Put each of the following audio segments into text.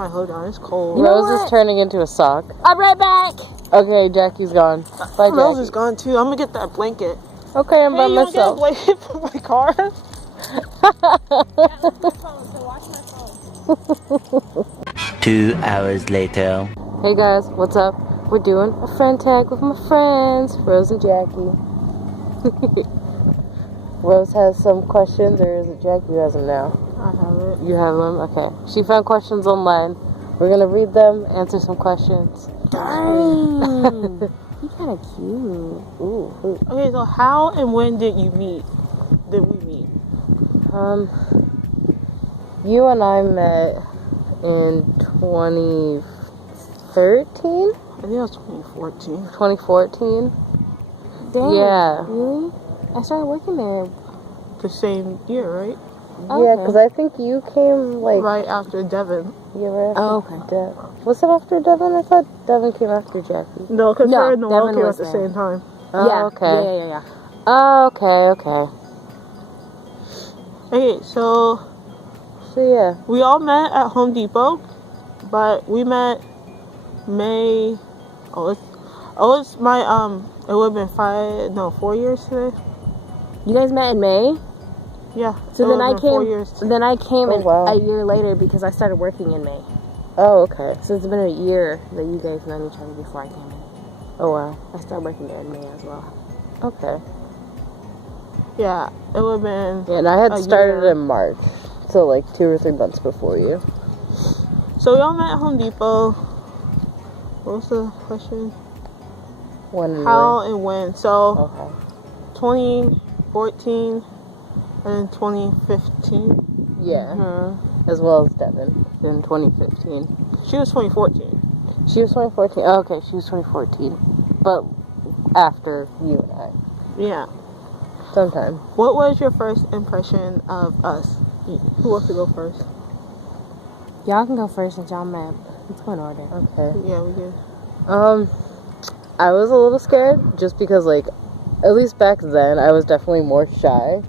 my hood on. It's cold. Rose is turning into a sock. I'm right back. Okay, Jackie's gone. Bye, Rose Jackie. is gone too. I'm gonna get that blanket. Okay, I'm by you myself. Wanna get a blanket for my car? So watch my phone. 2 hours later. Hey guys, what's up? We're doing a friend tag with my friends, Rose and Jackie. Rose has some questions, or is it Jackie who has them now? I have it. You have them? Okay. She found questions online. We're gonna read them, answer some questions. Dang. He's kind of cute. Ooh. Okay, so how and when did we meet? You and I met in 2013? I think it was 2014. 2014? Damn. Yeah. Really? I started working there. The same year, right? Yeah, because I think you came like... Right after Devin. Yeah, right after okay. Was it after Devin? I thought Devin came after Jackie. No, because her and Noel Devin came at was the there. same time. Oh, Yeah. okay. Yeah. Oh, okay. Okay, so Yeah. we all met at Home Depot, but we met May. It's my it would have been 4 years today. You guys met in May? Yeah. So then I 4 years. came wow. a year later because I started working in May. Oh, okay. So it's been a year that you guys known each other before I came in. Oh, wow. I started working there in May as well. Okay. Yeah, it would have been. Yeah, and I had started year. in March, so like 2 or 3 months before you. So we all met at Home Depot. What was the question? When and How and when? So where? Okay. 2014 and 2015. Yeah. Mm-hmm. As well as Devin in 2015. She was 2014. She was 2014. Oh, okay, she was 2014. But after you and I. Yeah. Sometime. What was your first impression of us? Who wants to go first? Y'all can go first since y'all met. Let's go in order. Okay. Yeah, we did. I was a little scared just because, like, at least back then, I was definitely more shy.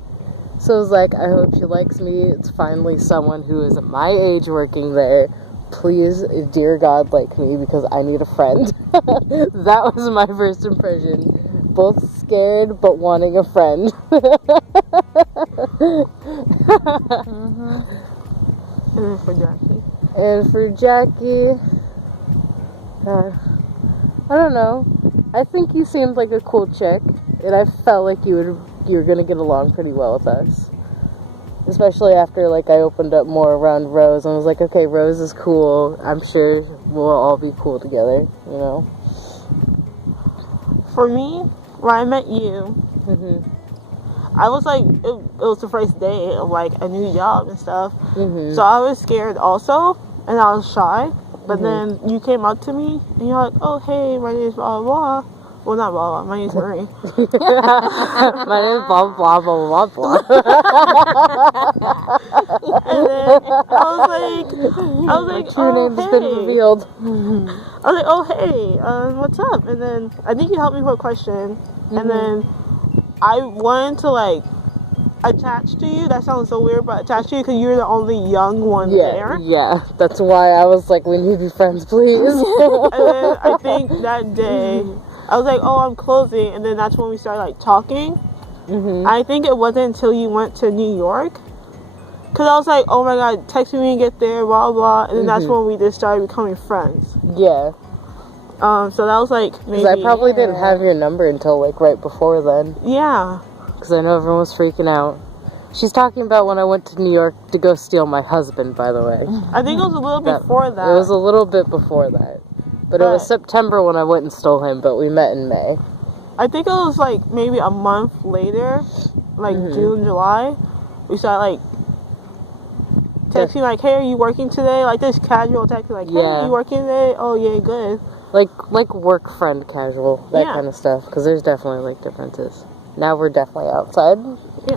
So I was like, I hope she likes me. It's finally someone who is my age working there. Please, dear God, like me because I need a friend. That was my first impression. Both scared, but wanting a friend. And then for Jackie. And for Jackie, I don't know. I think you seemed like a cool chick, and I felt like you were gonna get along pretty well with us. Especially after like I opened up more around Rose and was like, okay, Rose is cool. I'm sure we'll all be cool together, you know. For me, when I met you, I was like, it was the first day of like a new job and stuff. So I was scared also, and I was shy. But then you came up to me, and you're like, oh, hey, my name is blah, blah, blah. Well, not blah, blah, my name's Marie. My name is blah, blah, blah, blah, blah. And then I was like, true oh, name has been hey. revealed. I was like, oh, hey, what's up? And then I think you helped me with a question. And then I wanted to, like, attach to you. That sounds so weird, but attach to you because you're the only young one there. Yeah, that's why I was like, we need to be friends, please. And then I think that day, I was like, oh, I'm closing. And then that's when we started, like, talking. I think it wasn't until you went to New York. Because I was like, oh, my God, text me when you get there, blah, blah. And then that's when we just started becoming friends. Yeah. So that was, like, maybe... Because I probably didn't have your number until, like, right before then. Yeah. Because I know everyone was freaking out. She's talking about when I went to New York to go steal my husband, by the way. I think it was a little before that. It was a little bit before that. But it was September when I went and stole him, but we met in May. I think it was, like, maybe a month later, like June, July. We started, like, texting, like, hey, are you working today? Like, this casual text, like, hey, are you working today? Oh, yeah, good. Like work friend casual, that kind of stuff. Because there's definitely, like, differences. Now we're definitely outside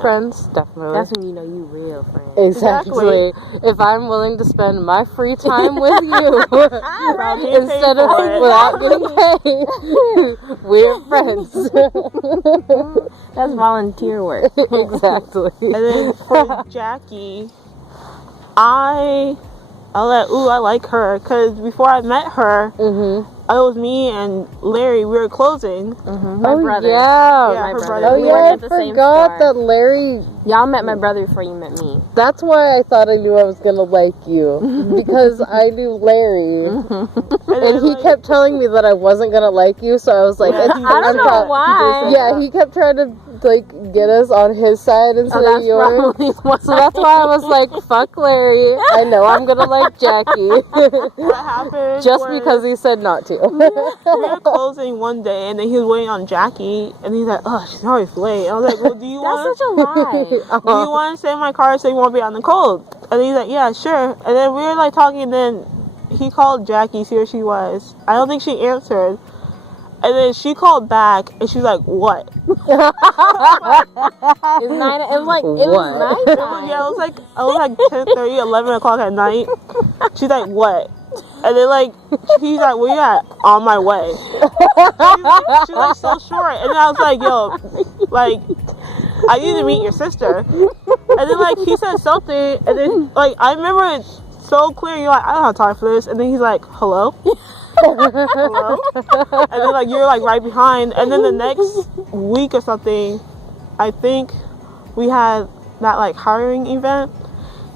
friends, definitely. That's when you know you real friends. Exactly. If I'm willing to spend my free time with you instead of without getting paid, we're friends. That's volunteer work. Exactly. And then for Jackie, I I was like, ooh, I like her. Because before I met her, it was me and Larry. We were closing. My brother. Yeah, my her brother. Oh We yeah, worked I at the same forgot store. that Larry. Y'all met my brother before you met me. That's why I thought I knew I was gonna like you, because I knew Larry, and he kept telling me that I wasn't gonna like you. So I was like, Yeah, I don't know why. Yeah, he kept trying to like get us on his side instead of yours. So that's why I was like, fuck Larry. I know I'm gonna like Jackie. What happened? Just because he said not to. We were closing one day, and then he was waiting on Jackie, and he's like, "Oh, she's always late." I was like, "Well, do you want? That's such a lie. Do you want to stay in my car so you won't be out in the cold?" And he's like, "Yeah, sure." And then we were like talking, and then he called Jackie, see where she was. I don't think she answered. And then she called back, and she's like, "What?" It's 9. It was like it was nighttime. Yeah, it was like 10:30, 11 o'clock at night. She's like, "What?" And then like he's like, "Where you at?" "On my way." She's like so short, and then I was like, "Yo, like I need to meet your sister." And then like he said something, and then like I remember it so clear. You're like, "I don't have time for this," and then he's like, "Hello." Hello? And then like you're like right behind, and then the next week or something, I think we had that like hiring event.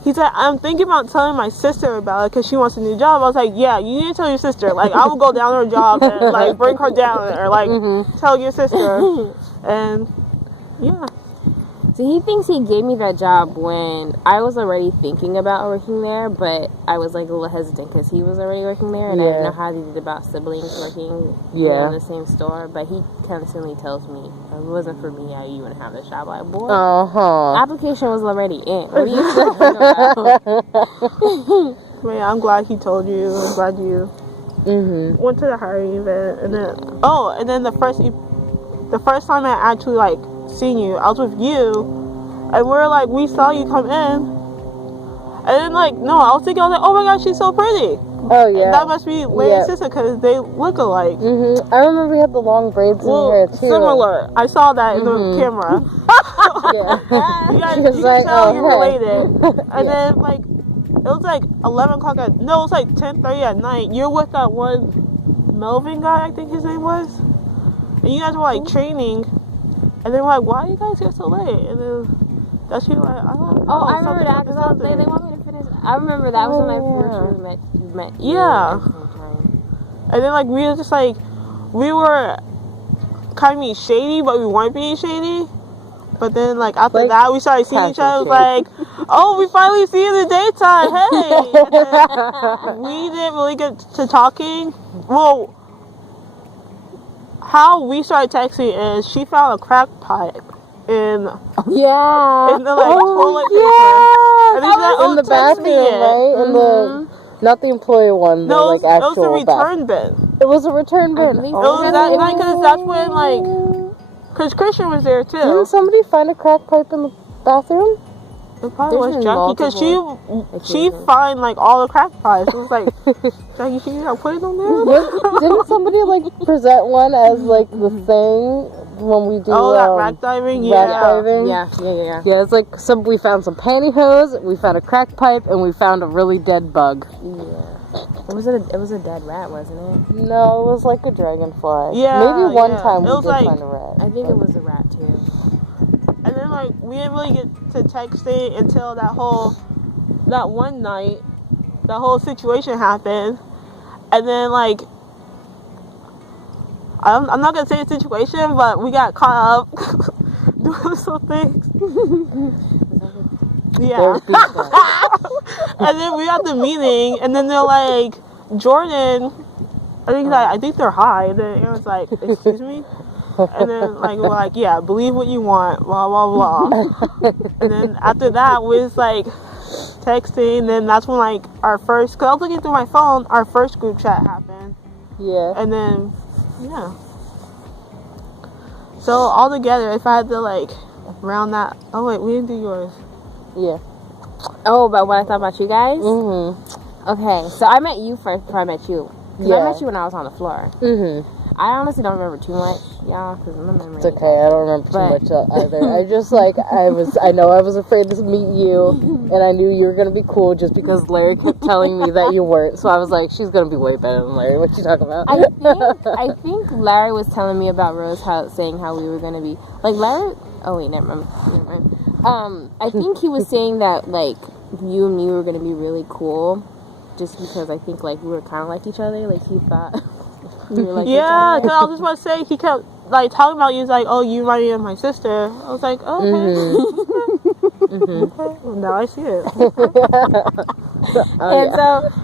He said, "I'm thinking about telling my sister about it because she wants a new job." I was like, "Yeah, you need to tell your sister. Like I will go down to her job and like bring her down, or like tell your sister." And yeah. So he thinks he gave me that job when I was already thinking about working there, but I was like a little hesitant because he was already working there, and I didn't know how they did about siblings working in the same store. But he constantly tells me, if it wasn't for me, you wouldn't have this job. Like, boy, application was already in. What are you talking about? Man, I'm glad he told you. I'm glad you went to the hiring event, and then the first time I actually like seen you, I was with you, and we saw you come in, and then I was thinking, oh my gosh, she's so pretty. Oh yeah, and that must be Larry's sister because they look alike. I remember we had the long braids in her hair too. Similar. I saw that in the camera. You guys can tell you're related. And then it was 11 o'clock it was 10:30 at night. You're with that one Melvin guy, I think his name was, and you guys were training. And they were like, "Why are you guys here so late?" And then that's when I don't know. I remember that because they want me to finish. I remember that was when I first met you. Yeah. And then we were just we were kind of being shady, but we weren't being shady. But then after that, we started seeing each other. It was "Oh, we finally see you in the daytime. Hey!" And then we didn't really get to talking. Well, how we started texting is she found a crack pipe in the toilet paper, and she's like, "Oh, in the text me bathroom, it." right? In the not the employee one, No, the actual it was a return bin. It was a return bin. It was that night because that's when because Christian was there too. Didn't somebody find a crack pipe in the bathroom? It probably was Jackie because she find all the crack pipes. It was Jackie, you got put it on there. Didn't somebody present one as the thing when we do that rack diving? Yeah, it's we found some pantyhose, we found a crack pipe, and we found a really dead bug. It was a dead rat, wasn't it? No, it was a dragonfly. Yeah, maybe one time we did find a rat. I think it was a rat too. And then we didn't really get to texting until that one night, that whole situation happened, and then I'm not gonna say the situation, but we got caught up doing some things. Yeah. And then we had the meeting, and then they're like, Jordan, I think they're high. And then Aaron's like, excuse me? And then we're like, yeah, believe what you want, blah blah blah. And then after that we was texting, and then that's when our first, because I was looking through my phone, our first group chat happened. Yeah. And then so all together, if I had to round that, oh wait, we didn't do yours. Yeah. Oh, about what I thought about you guys? Okay, so I met you first before I met you. Because I met you when I was on the floor. Mm-hmm. I honestly don't remember too much, y'all, because my memory. It's okay. I don't remember too much either. I just I know I was afraid to meet you, and I knew you were gonna be cool just because Larry kept telling me that you weren't. So I was like, she's gonna be way better than Larry. What you talking about? I think Larry was telling me about Rose, saying how we were gonna be like Larry. Oh wait, never mind. I think he was saying that like you and me were gonna be really cool, just because I think like we were kind of like each other. Like he thought. Yeah, because I was just about to say, he kept like talking about you. He's like, oh, you remind me of my sister. I was like, oh, okay. Okay. Well, now I see it.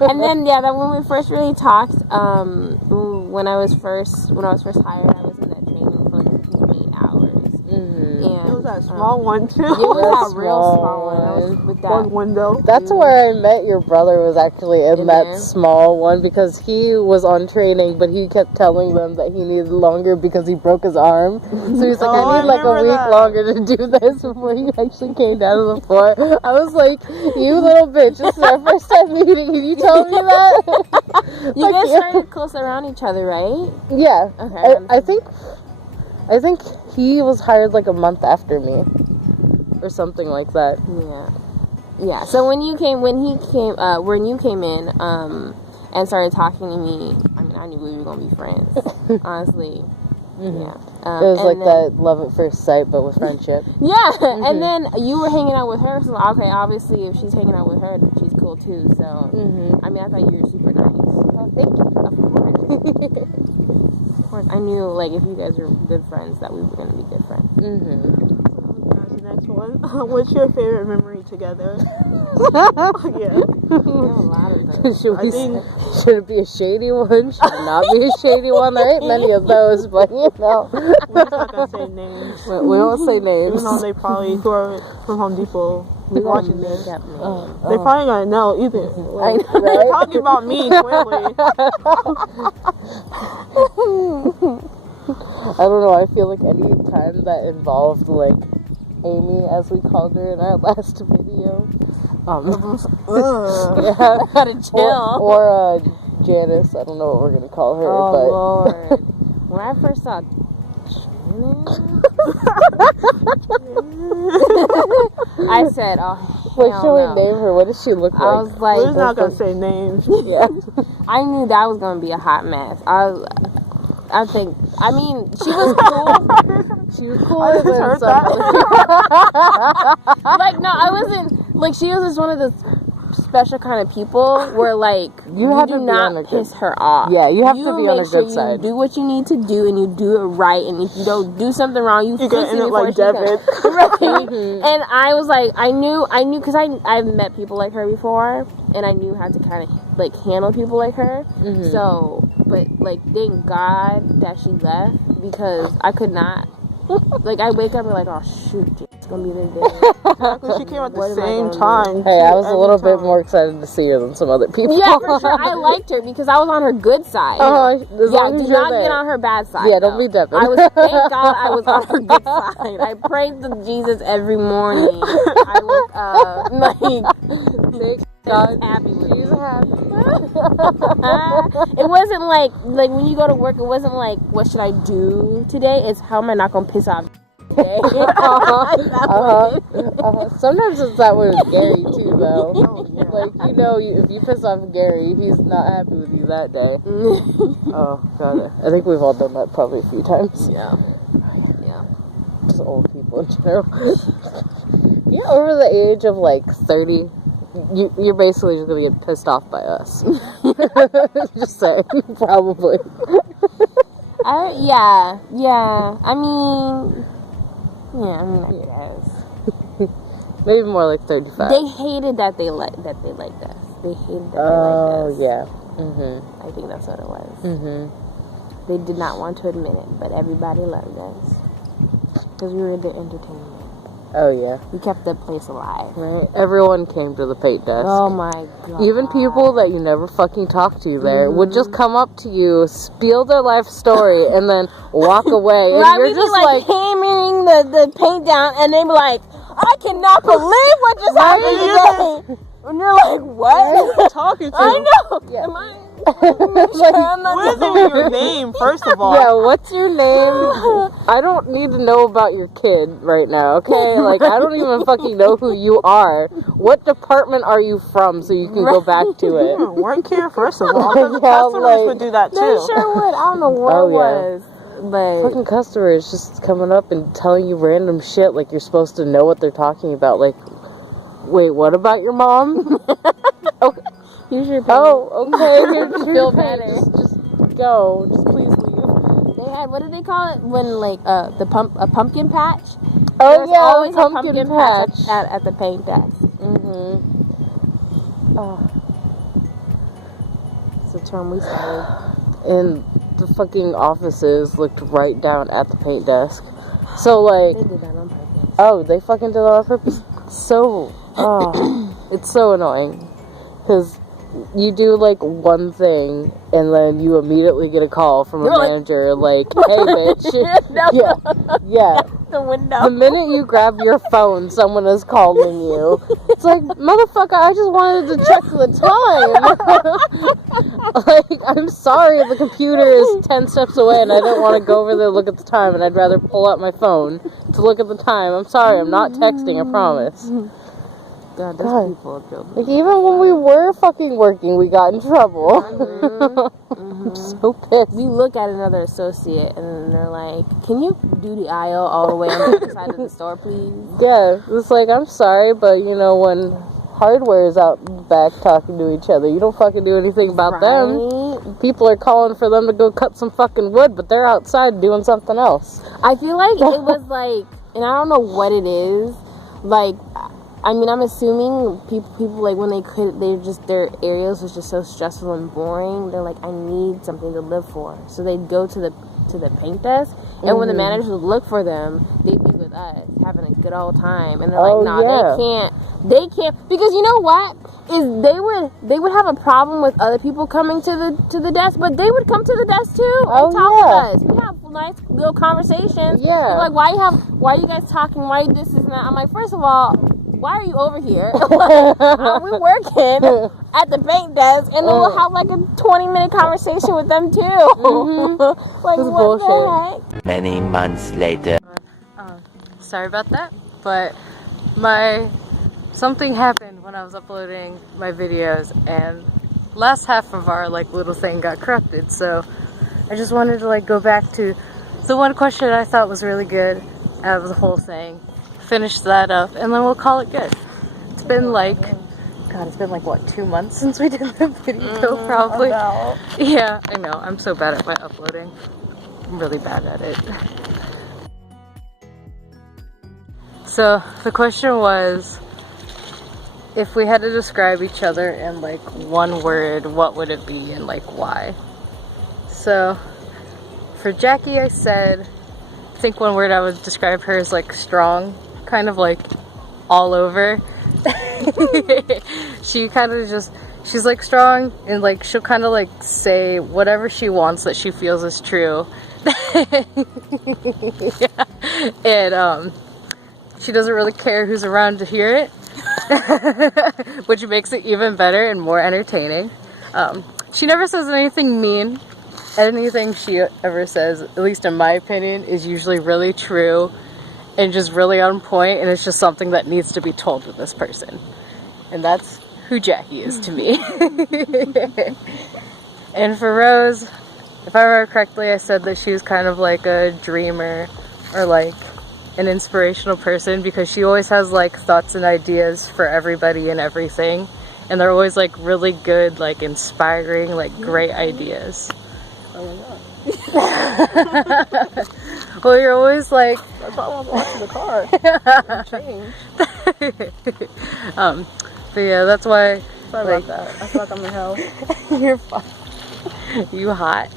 And then that when we first really talked, when I was first hired, I was in that training for like 8 hours. And it was that small one too. It was that real small one. I was with that one window. That's where I met your brother. Was actually in that there. Small one because he was on training, but he kept telling them that he needed longer because he broke his arm. So he's like, I need like a week longer to do this before he actually came down to the floor. I was like, you little bitch! This is our first time meeting, and you told me that. You guys started close around each other, right? Yeah. Okay. I think he was hired like a month after me, or something like that. Yeah. So when you came in, and started talking to me, I mean, I knew we were gonna be friends. Honestly, yeah. It was like that love at first sight, but with friendship. Yeah, and then you were hanging out with her, so okay, obviously, if she's hanging out with her, she's cool too. So, I mean, I thought you were super nice. Oh, thank you. Of course, I knew like if you guys were good friends, that we were gonna be good friends. The next one. What's your favorite memory together? Yeah, we have a lot of those. Should it be a shady one? Should it not be a shady one? There ain't many of those, but you know. We're not gonna say names. We don't say names. Even though they probably who are from Home Depot. We watching this. They probably gonna know either. Right? They're talking about me clearly. I don't know. I feel like any time that involved like Amy, as we called her in our last video, yeah, gotta chill. Or Janice. I don't know what we're gonna call her. Oh but Lord! When I first saw. I said, "Oh, what should we name her? What does she look like?" I was like, "We're not gonna say names." Yeah, I knew that was gonna be a hot mess. I think. I mean, she was cool. She was cool. I just heard that. Like, no, I wasn't. Like, she was just one of those special kind of people where, like, you do not piss her off. Yeah, you have to be on her good side. You do what you need to do, and you do it right. And if you don't do something wrong, you fix it before like David. Right. And I was like, I knew, because I've met people like her before, and I knew how to kind of like handle people like her. So, but like, thank God that she left because I could not. Like, I wake up and like, oh shoot, it's gonna be this day. Because she came at the same time. Hey, I was a little bit more excited to see her than some other people. Yeah, for sure. I liked her because I was on her good side. Yeah, do not get on her bad side. Yeah, don't be Devin. Thank God I was on her good side. I prayed to Jesus every morning. I woke up like, God, happy with she's happy. It wasn't like when you go to work, it wasn't like, what should I do today? It's how am I not gonna piss off today? Sometimes it's that way with Gary too, though. Like, you know, if you piss off Gary, he's not happy with you that day. Oh God, I think we've all done that probably a few times. Yeah. Just old people in general. You're over the age of like 30. You're basically just gonna get pissed off by us. Just saying, probably. Yeah. I mean, I guess. Maybe more like 35. They hated that they liked us. They hated that they liked us. Oh yeah. I think that's what it was. They did not want to admit it, but everybody loved us because we were their entertainment. Oh yeah. We kept the place alive. Right. Everyone came to the paint desk. Oh my God. Even people that you never fucking talked to there would just come up to you, spiel their life story, and then walk away. And right, you're just like hammering the paint down, and they be like, "I cannot believe what just happened today." And you're like, "What? Who are you talking to?" I know. Yeah. Am I? What is even your name, first of all? Yeah, what's your name? I don't need to know about your kid right now, okay? Like, I don't even fucking know who you are. What department are you from so you can go back to it? Work here, first of all. The customers would do that too. They sure would. I don't know what it was. But fucking customers just coming up and telling you random shit like you're supposed to know what they're talking about. Like, wait, what about your mom? Okay. Here's your pay. Oh, okay. Here, just feel better. Just go. Just please leave. They had, what do they call it when like a pumpkin patch? Oh, There's yeah, always pumpkin a pumpkin patch at the paint desk. Oh. It's a term we started. And the fucking offices looked right down at the paint desk. So, like... They did that on purpose. Oh, they fucking did that on purpose? So... it's so annoying. Because you do, like, one thing, and then you immediately get a call from a manager, like, hey, bitch. Yeah. The window. The minute you grab your phone, someone is calling you. It's like, motherfucker, I just wanted to check the time. Like, I'm sorry, the computer is 10 steps away and I don't want to go over there and look at the time, and I'd rather pull out my phone to look at the time. I'm sorry, I'm not texting, I promise. God, those people are killed. Like, even when we were fucking working, we got in trouble. I'm so pissed. We look at another associate and then they're like, can you do the aisle all the way on the other side of the store, please? Yeah, it's like, I'm sorry, but you know, when hardware is out back talking to each other, you don't fucking do anything about them. People are calling for them to go cut some fucking wood, but they're outside doing something else. I feel like it was like, and I don't know what it is, like, I mean, I'm assuming people like when their areas was just so stressful and boring. They're like, I need something to live for. So they'd go to the paint desk, and when the managers would look for them, they'd be with us having a good old time. And they're like, no, they can't, because you know what is they would have a problem with other people coming to the desk, but they would come to the desk too and talk with us. We have nice little conversations. Yeah, they're like, why are you guys talking? Why this is not? I'm like, first of all, why are you over here? Like, we're working at the paint desk, and then we'll have like a 20-minute conversation with them too. Like, this what bullshit. the heck? Many months later. Sorry about that, but something happened when I was uploading my videos, and last half of our like little thing got corrupted. So I just wanted to like go back to the one question I thought was really good out of the whole thing. Finish that up, and then we'll call it good. It's been like, God, it's been like, what, 2 months since we did the video, probably? Yeah, I know, I'm so bad at my uploading. I'm really bad at it. So, the question was, if we had to describe each other in like one word, what would it be and like why? So, for Jackie, I said, I think one word I would describe her is like strong. Kind of like all over. She kind of just, she's like strong, and like she'll kind of like say whatever she wants that she feels is true. Yeah. And she doesn't really care who's around to hear it, which makes it even better and more entertaining. She never says anything mean. Anything she ever says, at least in my opinion, is usually really true and just really on point, and it's just something that needs to be told to this person. And that's who Jackie is to me. And for Rose, if I remember correctly, I said that she was kind of like a dreamer or like an inspirational person, because she always has like thoughts and ideas for everybody and everything, and they're always like really good, like inspiring, like great ideas. Oh my god. Well, you're always like, I probably watching the car. Change. But yeah, that's why. Sorry like, about that. I feel like I'm in hell. You're fine. You hot.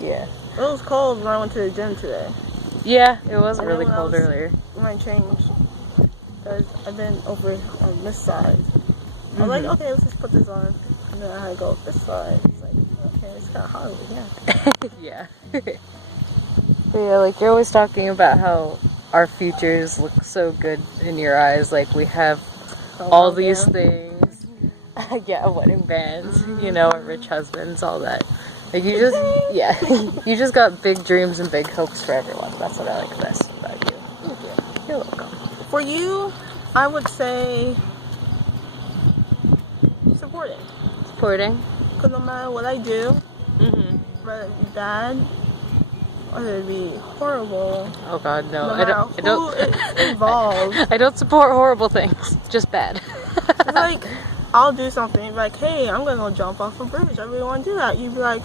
Yeah. It was cold when I went to the gym today. Yeah, it was really cold earlier. When I changed, because I've been over on this side. I was like, okay, let's just put this on. And then I had to go this side. It's like, okay, it's kind of hot over here. Yeah. But yeah, like you're always talking about how our futures look so good in your eyes. Like we have all these things. Yeah, wedding bands, you know, rich husbands, all that. Like, you just, yeah, you just got big dreams and big hopes for everyone. That's what I like best about you. Thank you. You're welcome. For you, I would say supporting. Supporting? Because no matter what I do, whether it be bad, whether it be horrible. Oh God, no. No matter who it involves. I don't support horrible things. Just bad. It's like, I'll do something like, hey, I'm gonna go jump off a bridge. I really want to do that. You'd be like,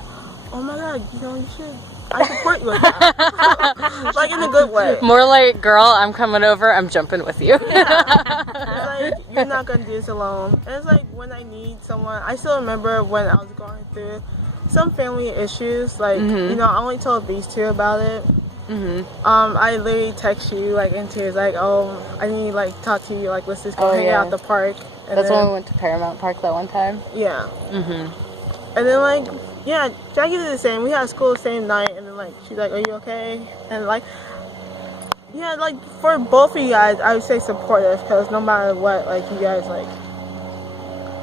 oh my God, you know, you should. I support you with that. Like, in a good way. More like, girl, I'm coming over. I'm jumping with you. Yeah. It's like, you're not gonna do this alone. And it's like, when I need someone, I still remember when I was going through some family issues. Like, you know, I only told these two about it. I literally text you like in tears, like, oh, I need like talk to you, like, let's just go hang out at the park. And that's when we went to Paramount Park that one time. Yeah. And then like, yeah, Jackie did the same. We had school the same night, and then like she's like, are you okay? And like, yeah, like for both of you guys, I would say supportive, because no matter what, like you guys, like,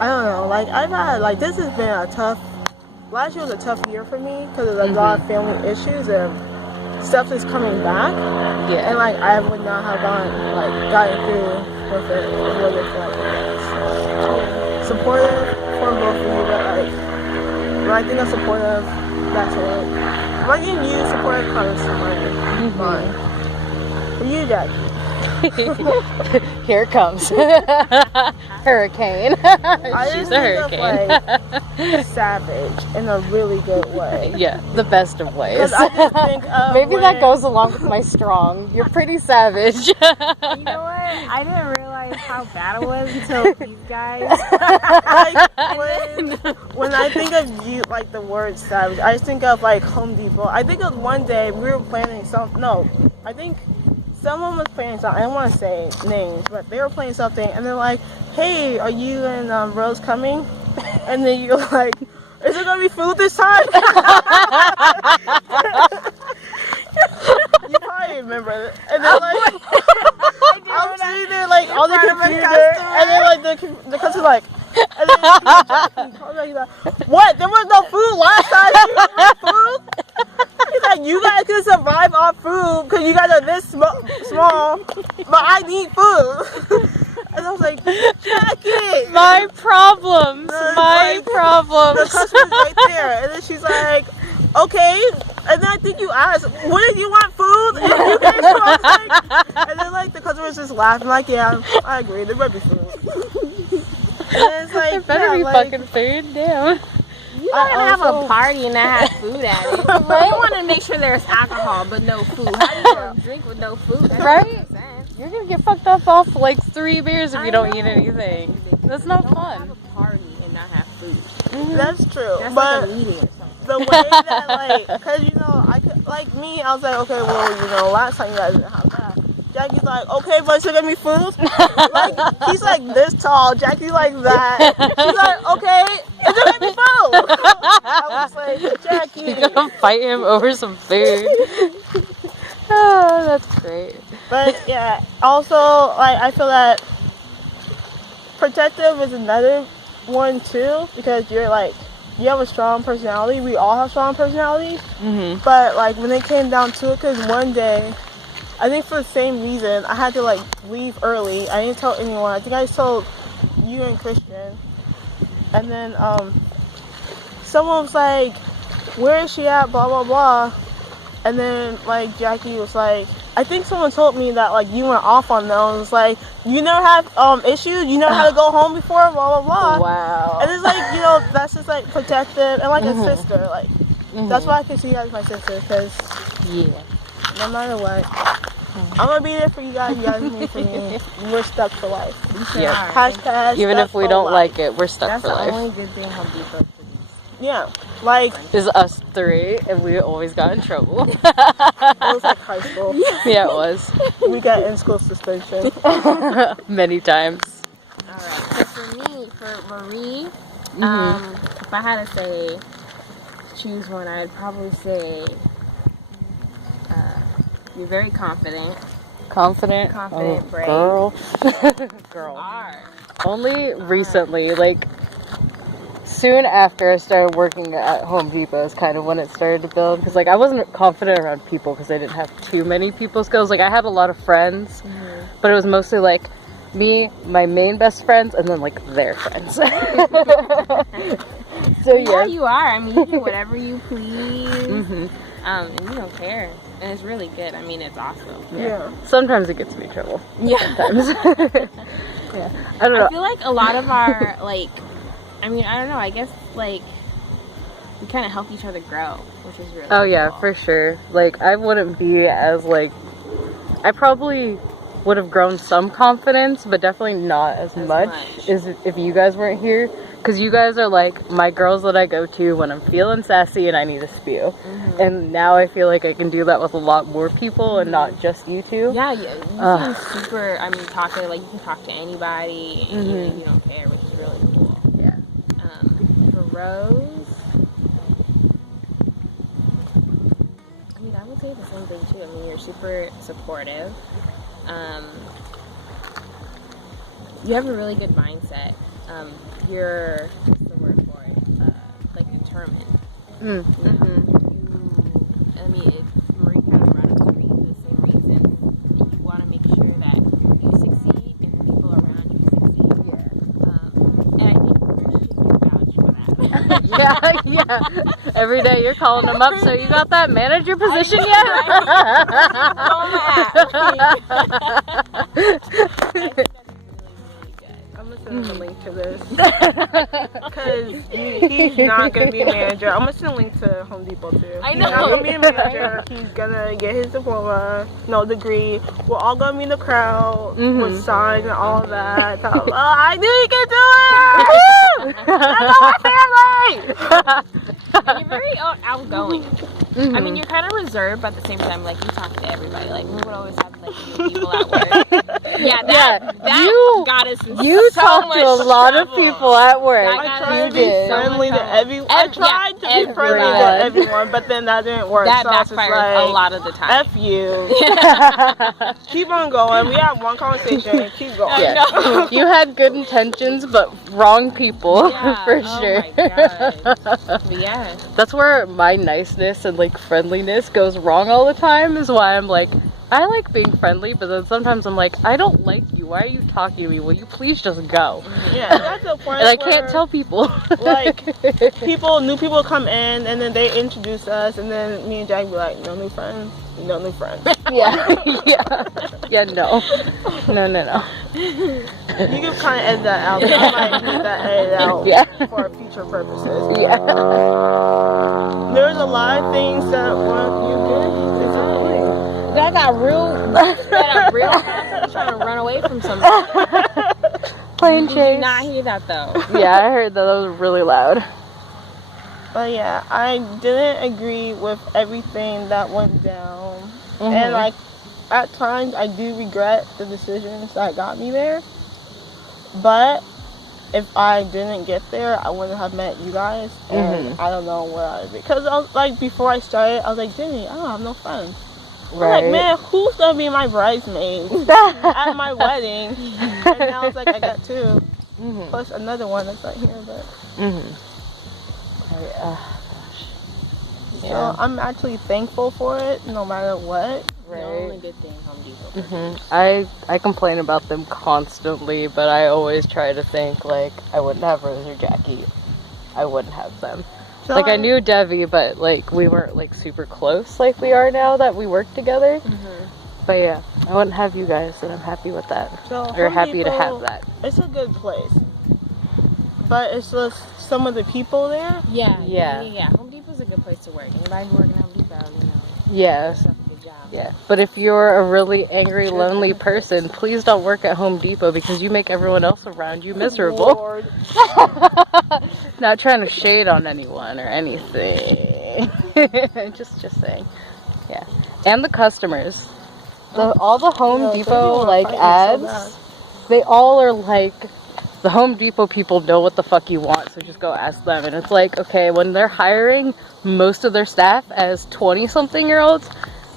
I don't know, like I've had like, this has been a tough. Last year was a tough year for me because there's a lot of family issues and stuff is coming back. Yeah. And like, I would not have gotten through with it so, supportive for both of you, but like, when I think of supportive, that's it. If I didn't use supportive comes to mind. For you, Jackie. Here it comes. Hurricane. She's a hurricane. Like, savage in a really good way. Yeah, the best of ways. I just think of maybe that goes along with my strong. You're pretty savage. You know what? I didn't realize how bad it was until these guys. Like, when I think of you, like the word savage, I just think of like Home Depot. I think of one day we were planning something. No, I think someone was playing something. I don't want to say names, but they were playing something, and they're like, "Hey, are you and Rose coming?" And then you're like, "Is there gonna be food this time?" You probably remember it. And then like, I'm sitting there like on the computer, and then like the customer's like, and then like, what? There was no food last time. You had food? He's like, you guys can survive on food because you guys are this small, but I need food. And I was like, Jackie! My problems! My problems! The customer's right there. And then she's like, okay. And then I think you asked, wouldn't you want food? And you guys were like, and then like the customer's just laughing, like, yeah, I agree, there might be food. And it's like, there better be like, fucking food, damn. You're not gonna have a party and not have food at it. They want to make sure there's alcohol but no food. How do you gonna drink with no food? That right? You're gonna get fucked up off like 3 beers if you don't eat anything. That's not fun. Have a party and not have food. That's true. That's but like a meeting or something. The way that like, cause you know, I could, like me, I was like, okay, well, you know, last time you guys didn't have that. Jackie's like, okay, but it's gonna be food. Like, he's like this tall. Jackie's like that. She's like, okay, it's gonna be food. I was like, Jackie, you're gonna fight him over some food. Oh, that's great. But yeah, also like I feel that protective is another one too, because you're like, you have a strong personality. We all have strong personalities. But like when it came down to it, because one day, I think for the same reason, I had to like leave early. I didn't tell anyone. I think I just told you and Christian. And then someone was like, where is she at? Blah, blah, blah. And then like Jackie was like, I think someone told me that like you went off on them. It was like, you never have issues? You never had to go home before? Blah, blah, blah. Wow. And it's like, you know, that's just like protective and like a sister. Like, that's why I can see you as my sister, because no matter what, I'm gonna be there for you guys. You guys need for me. We're stuck for life. Yeah. Hashtag even if we don't like it, we're stuck for life. That's the only good thing Home Depot produces. Yeah, like is us 3, and we always got in trouble. It was like high school. Yeah, it was. We got in school suspension many times. All right. So for me, for Marie, if I had to choose one, I'd probably say you're very confident. Confident, brave. girl. Girl. Only recently, like soon after I started working at Home Depot is kind of when it started to build. Because, like, I wasn't confident around people because I didn't have too many people skills. Like, I had a lot of friends, but it was mostly, like, me, my main best friends, and then, like, their friends. So, yeah, you are. I mean, you do whatever you please. And you don't care. And it's really good. I mean, it's awesome. Yeah. Sometimes it gets me in trouble. Yeah. Sometimes. Yeah. I don't know. I feel like a lot of our, like, I mean, I don't know. I guess, like, we kind of help each other grow, which is really yeah, cool. for sure. Like, I wouldn't be as, like, I probably would have grown some confidence, but definitely not as much as if you guys weren't here. Because you guys are, like, my girls that I go to when I'm feeling sassy and I need to spew. And now I feel like I can do that with a lot more people and not just you two. Yeah, you seem super, I mean, talkative. Like, you can talk to anybody and you don't care, which is really cool. Yeah. For Rose, I mean, I would say the same thing, too. I mean, you're super supportive. You have a really good mindset. You're, what's the word for it? Like, determined. I mean, if Marie kind of brought up to me for the same reason, you want to make sure that you succeed and the people around you succeed. Yeah. And I think she can vouch for that. Yeah. Every day you're calling them up, so you got that manager position yet? I'm gonna send a link to this because he's not gonna be a manager. I'm gonna send a link to Home Depot too. I know. He's not gonna be a manager. He's gonna get his diploma, degree. We're all gonna be in the crowd with signs and all of that. I knew you could do it. I know my family. And you're very outgoing. I mean, you're kind of reserved, but at the same time, like, you talk to everybody. Like, we would always have, like, new people at work. That got us in You so talk much to a lot of trouble. people at work. I tried to be friendly to everyone. I tried to be friendly to everyone, but then that didn't work. That so backfired like, a lot of the time. F you. Keep on going. We had one conversation. Keep going. Yeah. You had good intentions, but wrong people, for sure. Oh my God. But yeah. That's where my niceness and, like, friendliness goes wrong all the time, is why I'm like, I like being friendly, but then sometimes I'm like, I don't like you. Why are you talking to me? Will you please just go? Yeah, that's the point. And I can't tell people. Like, new people come in, and then they introduce us, and then me and Jack be like, no new friends. No new friends. Yeah, no. You can kind of edit that out. I might need that edited out for future purposes. Yeah. There's a lot of things that weren't you good. That got real fast. I'm trying to run away from something. Plane Did chase. you not hear that, though? Yeah, I heard that. That was really loud. But yeah, I didn't agree with everything that went down. And, like, at times I do regret the decisions that got me there. But if I didn't get there, I wouldn't have met you guys. And I don't know where I would be. Because, I was, like, before I started, I was like, Jimmy, I don't have no friends. Right. Like, man, who's gonna be my bridesmaid at my wedding? And now it's like I got two, plus another one that's right here. But so I'm actually thankful for it, no matter what. The only good thing Home Depot. I complain about them constantly, but I always try to think, like, I wouldn't have Rosie or Jackie. I wouldn't have them. So like, I knew Debbie, but, like, we weren't, like, super close like we are now that we work together. But, yeah, I wouldn't have you guys, and I'm happy with that. So We're Home happy to Depot, have that. It's a good place. But it's just some of the people there. Yeah. Home Depot's a good place to work. Anybody who works at Home Depot, Yeah. does a good job. Yeah. But if you're a really angry, lonely person, please don't work at Home Depot because you make everyone else around you miserable. Lord. Not trying to shade on anyone or anything. just saying. Yeah. And the customers. All the Home Depot, like, ads, they all are like, the Home Depot people know what the fuck you want, so just go ask them. And it's like, okay, when they're hiring most of their staff as 20-something-year-olds,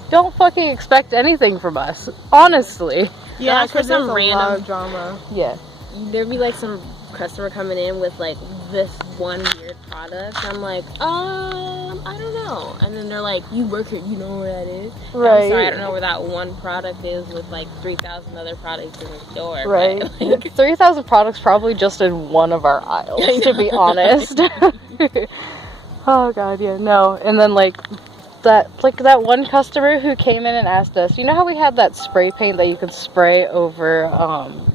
don't fucking expect anything from us. Honestly. Yeah, because there's some a random lot of drama. Yeah. There'd be like some customer coming in with like this one weird product. I'm like, I don't know. And then they're like, you work here, you know where that is? Right. I'm sorry, I don't know where that one product is with like 3,000 other products in the store. Right. But, like, 3,000 products probably just in one of our aisles, to be honest. Oh god, yeah, no. And then that one customer who came in and asked us, you know how we had that spray paint that you could spray over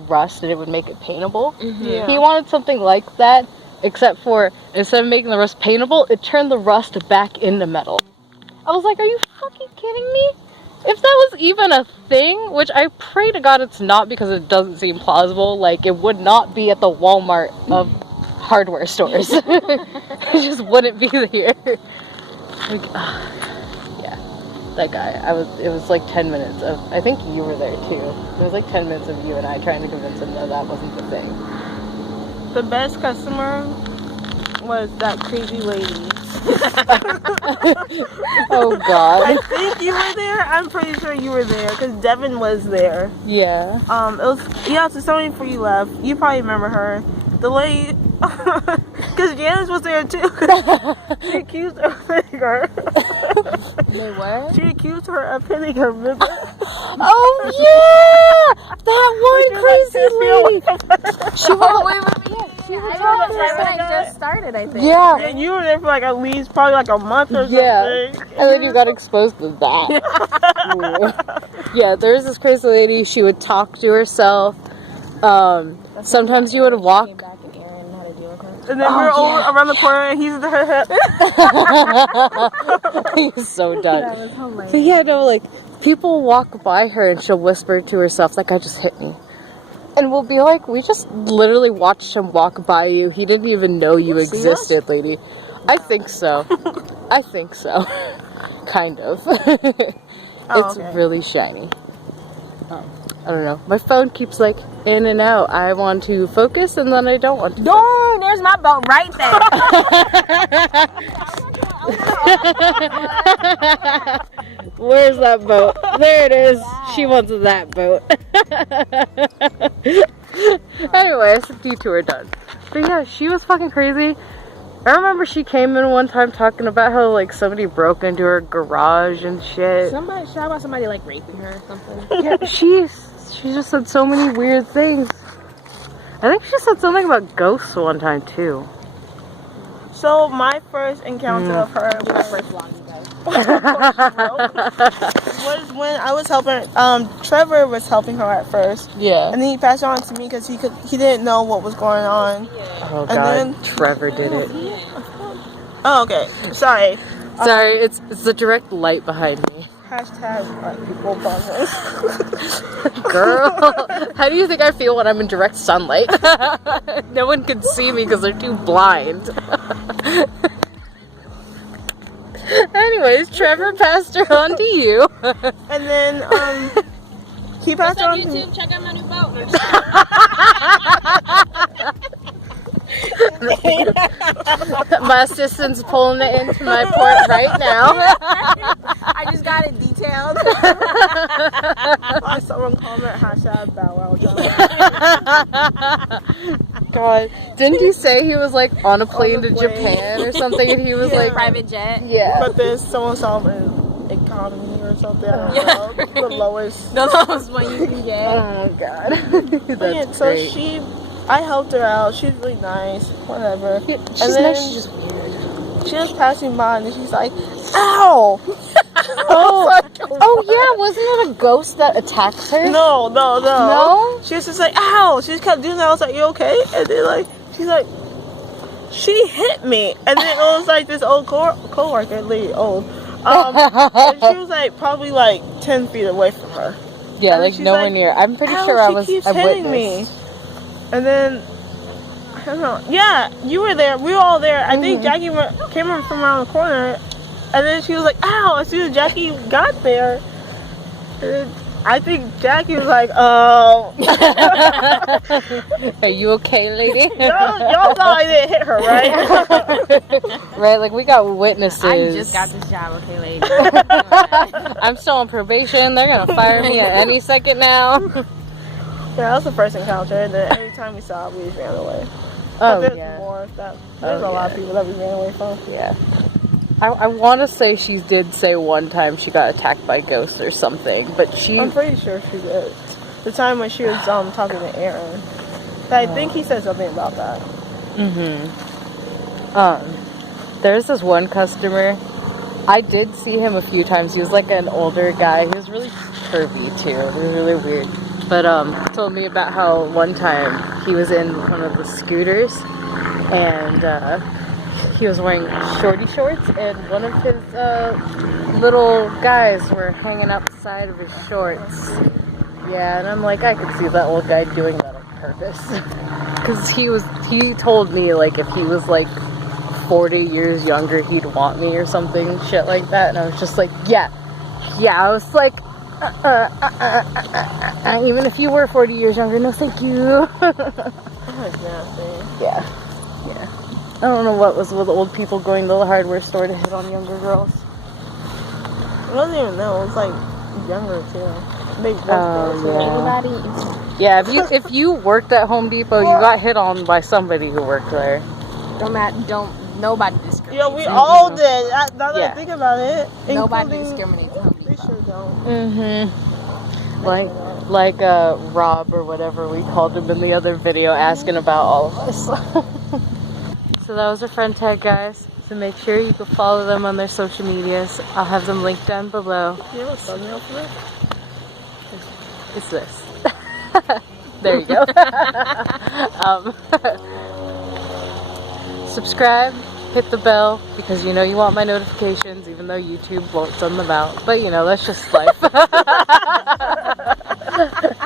rust and it would make it paintable? mm-hmm. Yeah. He wanted something like that, except for instead of making the rust paintable, it turned the rust back into metal. I was like, are you fucking kidding me? If that was even a thing, which I pray to God it's not because it doesn't seem plausible, like it would not be at the Walmart of hardware stores. It just wouldn't be there. Like, yeah, that guy. It was like 10 minutes of, I think you were there too. It was like 10 minutes of you and I trying to convince him that wasn't the thing. The best customer was that crazy lady. Oh god. I think you were there. I'm pretty sure you were there because Devin was there. Yeah. It was, yeah, so somebody before you left. You probably remember her. The lady, because Janice was there too. She accused her of pinning her. Wait, what? She accused her of pinning her, remember? Oh yeah! That one crazy lady! She was She was right when I just started, I think. Yeah. And you were there for like at least probably like a month or something. And then you got exposed to that. Yeah, there was this crazy lady. She would talk to herself. Sometimes you would walk. And then we were over around the corner and he's at her hip. He's so done. That was hilarious. But yeah, no, like, people walk by her and she'll whisper to herself, that guy just hit me. And we'll be like, we just literally watched him walk by you. He didn't even know you existed, lady. I think so. I think so. Kind of. It's really shiny. I don't know. My phone keeps like in and out. I want to focus and then I don't want to. Darn, there's my boat right there. Where's that boat? There it is. She wants that boat. Anyways, detour done. But yeah, she was fucking crazy. I remember she came in one time talking about how like somebody broke into her garage and shit. Somebody, shout about somebody like raping her or something. Yeah, she just said so many weird things. I think she said something about ghosts one time too. So my first encounter of her was when I was helping. Trevor was helping her at first. Yeah. And then he passed it on to me because he didn't know what was going on. Oh and god, then, Trevor did it. Oh, okay. Sorry. Sorry, it's the direct light behind me. Hashtag black people problem. Girl, how do you think I feel when I'm in direct sunlight? No one can see me because they're too blind. Anyways, Trevor passed her on to you. And then he passed on to me. YouTube, check out my new boat. My assistant's pulling it into my port right now. I just got it detailed. I saw someone comment hashtag Bow Wow. God, didn't you say he was like on a plane to Japan or something, and he was like private jet? Yeah. But then someone saw him in economy or something. I don't know. The lowest. The lowest one you can get. Oh god. That's so great. I helped her out. She's really nice. Whatever. Yeah, and she's then nice, she's just weird. She was passing by and she's like, ow! Oh yeah, wasn't it a ghost that attacks her? No. No? She was just like, ow! She just kept doing that. I was like, you okay? And then like, she's like, she hit me. And then it was like this old co-worker, lady, old. And she was like probably like 10 feet away from her. Yeah, and like nowhere near. I'm pretty sure I keeps hitting me. And then, I don't know. Yeah, you were there. We were all there. I think Jackie came from around the corner. And then she was like, ow. As soon as Jackie got there, and then I think Jackie was like, oh. Are you okay, lady? Y'all thought I didn't hit her, right? Right, like we got witnesses. I just got this job, okay, lady. I'm still on probation. They're going to fire me at any second now. Yeah, that was the first encounter, and then every time we saw it, we just ran away. Oh, there's yeah. more that. There's a lot of people that we ran away from. Yeah. I want to say she did say one time she got attacked by ghosts or something, but I'm pretty sure she did. The time when she was talking to Aaron. I think he said something about that. There's this one customer. I did see him a few times. He was like an older guy. He was really curvy too. It was really weird. But told me about how one time he was in one of the scooters and he was wearing shorty shorts and one of his little guys were hanging outside of his shorts. Yeah, and I'm like, I could see that old guy doing that on purpose. Because he told me like if he was like 40 years younger he'd want me or something, shit like that. And I was just like, yeah, I was like, even if you were 40 years younger, no thank you. That's nasty. Yeah. I don't know what was with old people going to the hardware store to hit on younger girls. I wasn't even know. It was like younger too. Big Anybody? Yeah, if you worked at Home Depot, you got hit on by somebody who worked there. Nobody discriminates. Yeah, we all did. Now that I think about it, Nobody discriminates at Home Depot. We sure don't. Like Rob or whatever we called him in the other video, asking about all of us. So that was our friend tag, guys. So make sure you can follow them on their social medias. I'll have them linked down below. You have a thumbnail for it? It's this. There you go. Subscribe, hit the bell, because you know you want my notifications, even though YouTube won't send them out. But you know, that's just life.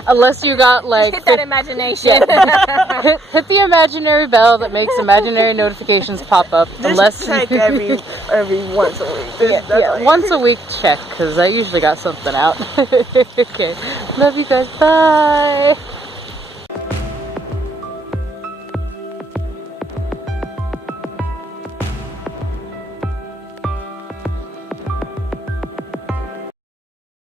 Unless you got like... Hit that imagination. Yeah. hit the imaginary bell that makes imaginary notifications pop up. Just unless check every once a week. Yeah, once a week check, because I usually got something out. Okay. Love you guys. Bye.